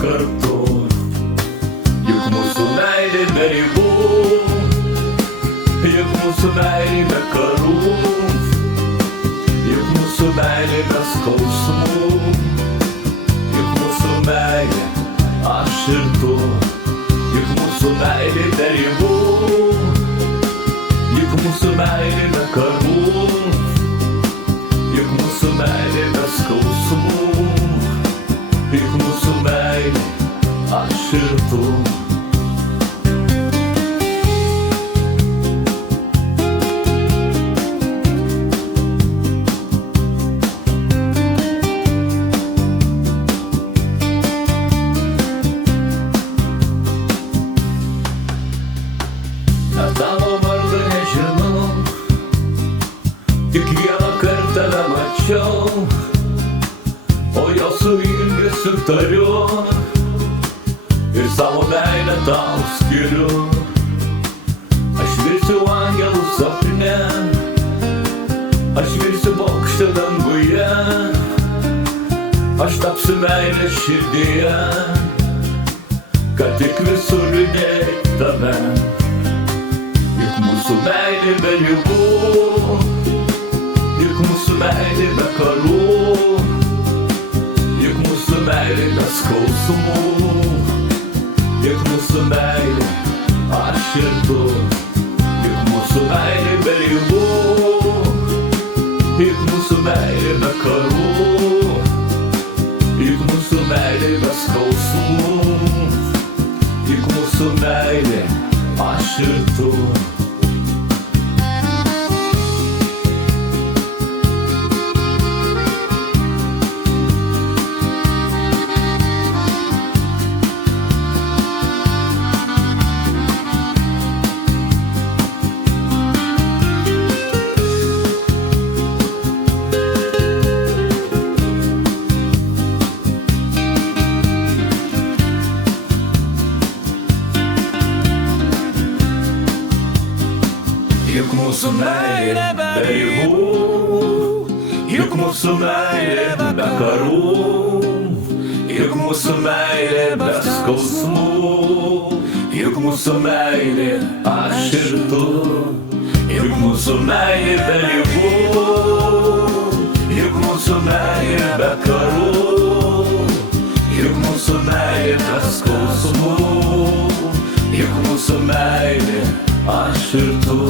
kartu. Juk mūsų meilė be ribų, juk mūsų meilė be karų, juk mūsų meilė be skausmų, juk mūsų meilė aš ir tu. Juk mūsų meilė be ribų, juk mūsų meilė be karų, juk mūsų meilė be skausmų, juk mūsų meilė aš ir tu. Tavo vardą nežinau, tik vieną kartą tave mačiau, o jo su ilgesiu tariu ir savo meilę tau skiriu. Aš virsiu angelų sapne, aš virsiu bokšte danguje, aš tapsiu meilę širdyje, kad tik visur lydėt tave. Juk mūsų meilė be ribų, juk mūsų meilė be karų, juk mūsų meilė be skausmų, juk mūsų meilė aš ir tu. Juk mūsų meilė be ribų, juk mūsų meilė be karų, juk mūsų meilė be skausmų, juk mūsų meilė aš ir tu. Juk mūsų meilė be ribų, juk mūsų meilė be karų, juk mūsų meilė be skausmų, juk mūsų meilė aš ir tu. Juk mūsų meilė be ribų, juk mūsų meilė be karų, juk mūsų meilė be skausmų, juk mūsų meilė aš ir tu.